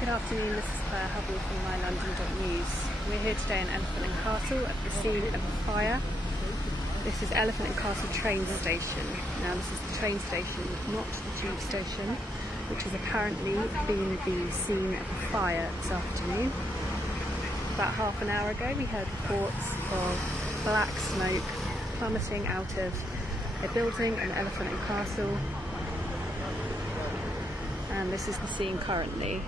Good afternoon, this is Claire Hubble from MyLondon.news. We're here today in Elephant and Castle at the scene of a fire. This is Elephant and Castle train station. Now this is the train station, not the tube station, which has apparently been the scene of a fire this afternoon. About half an hour ago we heard reports of black smoke plummeting out of a building in Elephant and Castle. And this is the scene currently.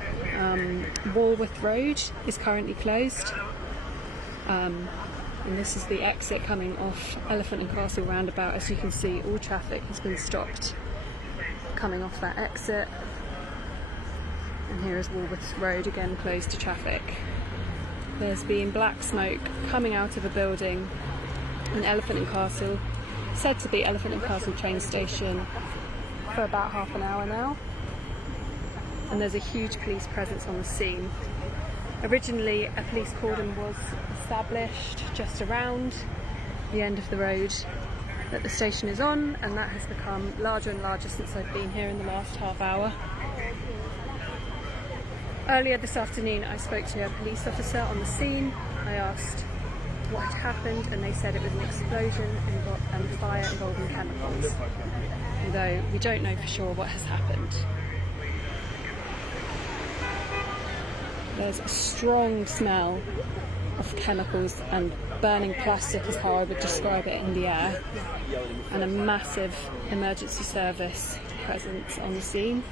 Walworth Road is currently closed, and this is the exit coming off Elephant and Castle roundabout. As you can see, all traffic has been stopped coming off that exit, and here is Walworth Road again closed to traffic. There's been black smoke coming out of a building in Elephant and Castle, said to be Elephant and Castle train station, for about half an hour now. And there's a huge police presence on the scene. Originally, a police cordon was established just around the end of the road that the station is on, and that has become larger and larger since I've been here in the last half hour. Earlier this afternoon, I spoke to a police officer on the scene. I asked what had happened, and they said it was an explosion and fire involving chemicals, although we don't know for sure what has happened. There's a strong smell of chemicals and burning plastic is how I would describe it in the air, and a massive emergency service presence on the scene.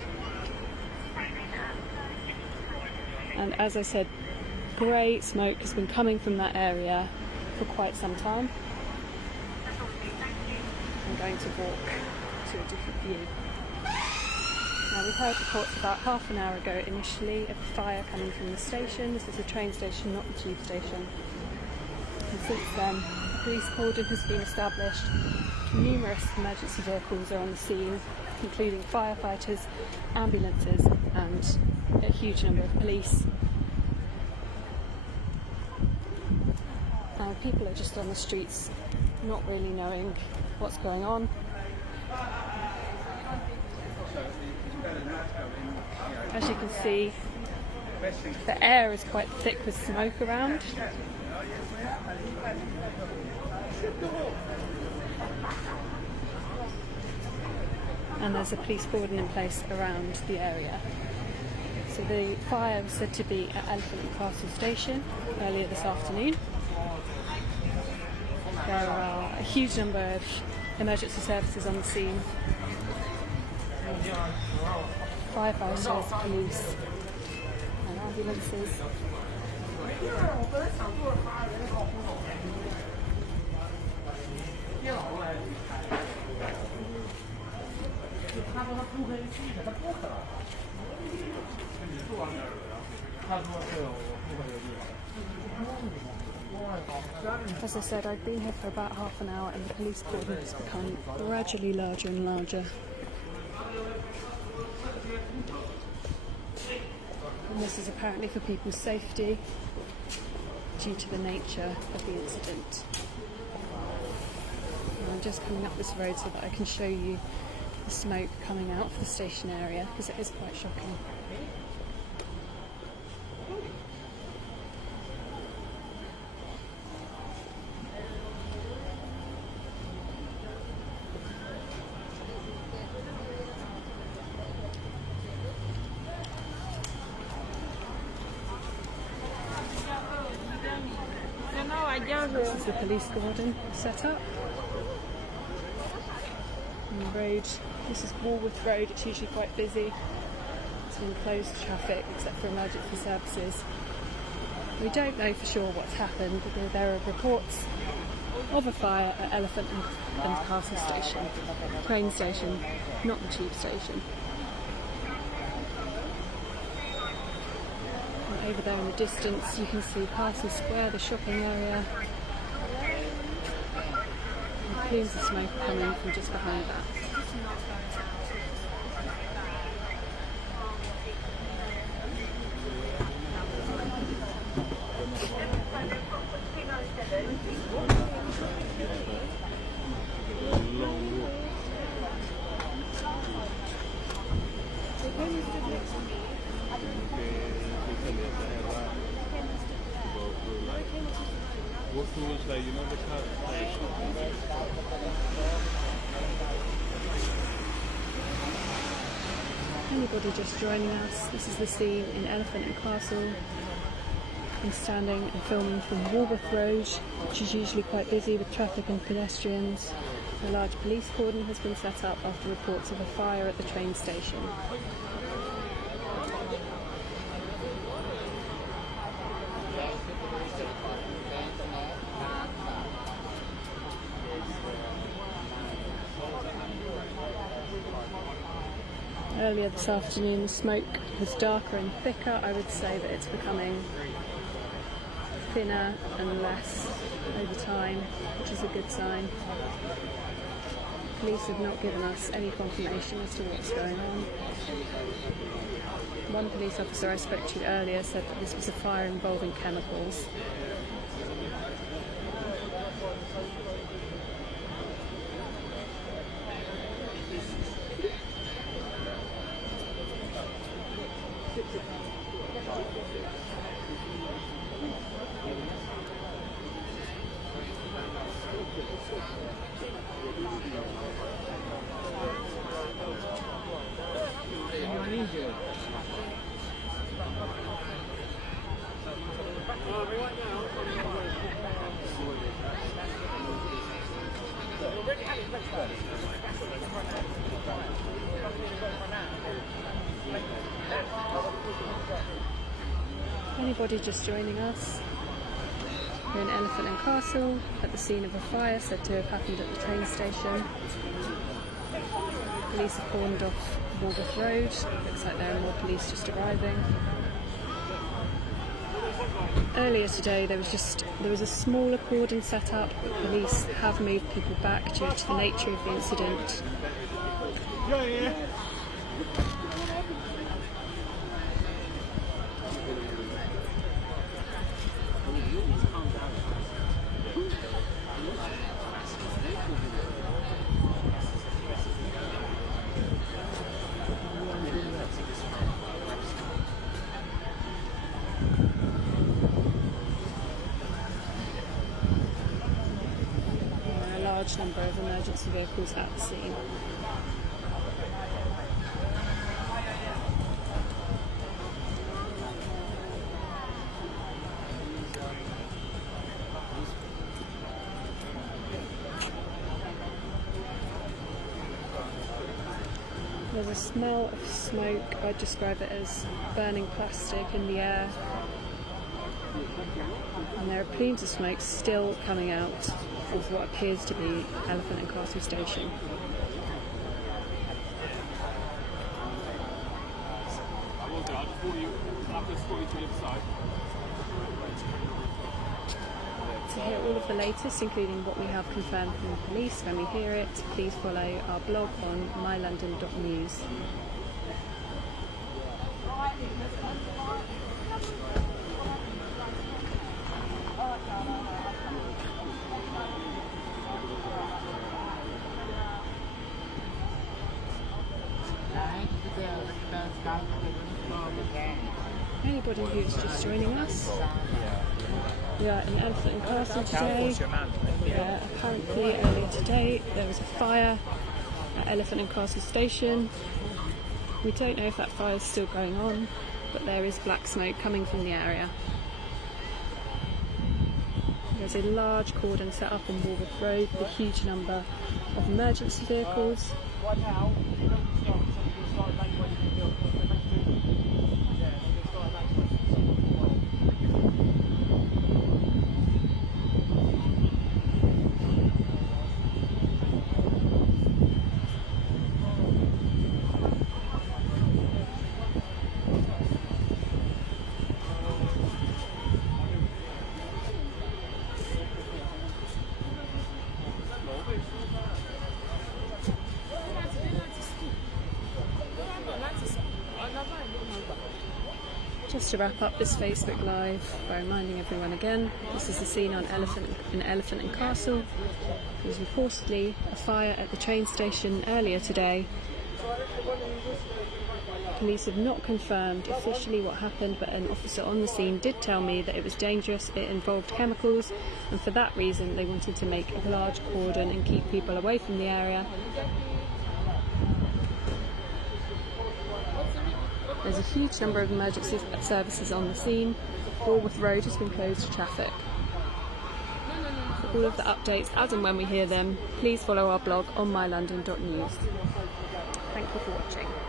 And as I said, grey smoke has been coming from that area for quite some time. I'm going to walk to a different view. Now, we heard reports about half an hour ago initially of a fire coming from the station. This is a train station, not the tube station. And since then, a police cordon has been established. Numerous emergency vehicles are on the scene, including firefighters, ambulances, and a huge number of police. And people are just on the streets, not really knowing what's going on. As you can see, the air is quite thick with smoke around. And there's a police cordon in place around the area. So the fire was said to be at Elephant and Castle station earlier this afternoon. There are a huge number of emergency services on the scene. Firefighters, police, and ambulances. As I said, I'd been here for about half an hour, and the police cordon has become gradually larger and larger. And this is apparently for people's safety due to the nature of the incident. And I'm just coming up this road so that I can show you the smoke coming out of the station area, because it is quite shocking. This is the police cordon set up on the road. This is Walworth Road. It's usually quite busy. It's been closed to traffic except for emergency services. We don't know for sure what's happened, but there are reports of a fire at Elephant and Castle station, train station, not the tube station. And over there in the distance you can see Castle Square, the shopping area. Plumes of smoke coming from just behind that. tools like, you know, the car. Anybody just joining us, this is the scene in Elephant and Castle. I'm standing and filming from Walworth Road, which is usually quite busy with traffic and pedestrians. A large police cordon has been set up after reports of a fire at the train station. Earlier this afternoon the smoke was darker and thicker. I would say that it's becoming thinner and less over time, which is a good sign. Police have not given us any confirmation as to what's going on. One police officer I spoke to earlier said that this was a fire involving chemicals. Anybody just joining us? We're in Elephant and Castle at the scene of a fire said to have happened at the train station. Police have cordoned off Walworth Road. Looks like there are more police just arriving. Earlier today there was a smaller cordon set up, but police have moved people back due to the nature of the incident. Large number of emergency vehicles at the scene. There's a smell of smoke. I'd describe it as burning plastic in the air. And there are plumes of smoke still coming out of what appears to be Elephant and Castle Station. To hear all of the latest, including what we have confirmed from the police when we hear it, please follow our blog on mylondon.news. Anybody who's just joining us, we are in Elephant and Castle today. Apparently earlier today there was a fire at Elephant and Castle Station. We don't know if that fire is still going on, but there is black smoke coming from the area. There's a large cordon set up on Walworth Road with a huge number of emergency vehicles. Just to wrap up this Facebook Live by reminding everyone again, this is the scene on Elephant and Castle. There was reportedly a fire at the train station earlier today. police have not confirmed officially what happened, but an officer on the scene did tell me that it was dangerous, it involved chemicals, and for that reason they wanted to make a large cordon and keep people away from the area. There's a huge number of emergency services on the scene. Walworth Road has been closed to traffic. For all of the updates, as and when we hear them, please follow our blog on mylondon.news. Thank you for watching.